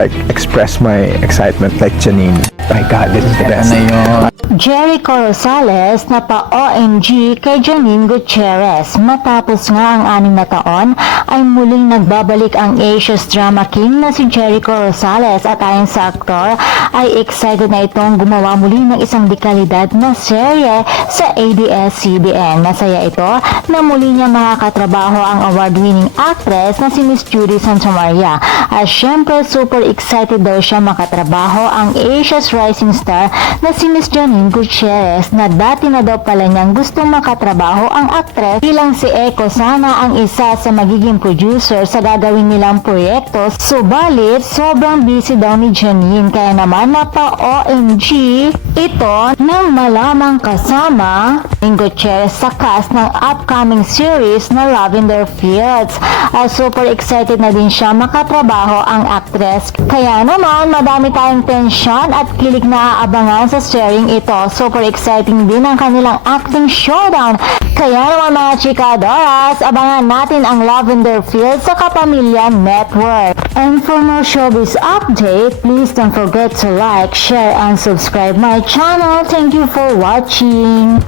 like express my excitement like Janine. My God, this is the best. Jericho Rosales na pa-OMG kay Janine Gutierrez. Matapos nga ang 6 na taon ay muling nagbabalik ang Asia's drama king na si Jericho Rosales at ayon sa aktor ay excited na itong gumawa muli ng isang dekalidad na serye sa ABS-CBN. Masaya ito na muli niya makakatrabaho ang award-winning actress na si Miss Judy Santamaria. At syempre super excited daw siya makatrabaho ang Asia's rising star na si Miss Janine Gutierrez na dati na daw pala niyang gustong makatrabaho ang actress bilang si Eko sana ang isa sa magiging producer sa gagawin nilang proyekto. Subalit, sobrang busy daw ni Janine kaya naman napa-OMG ito nang malamang kasama ng Gutierrez sa cast ng upcoming series na Lavender Fields. Super excited na din siya makatrabaho ang actress. Kaya naman, madami tayong tensyon at kilig na aabangan sa sharing ito. Super exciting din ang kanilang acting showdown. Kaya naman mga chikadoras, abangan natin ang Lavender Fields sa Kapamilya Network. And for more showbiz update, please don't forget to like, share, and subscribe my channel. Thank you for watching.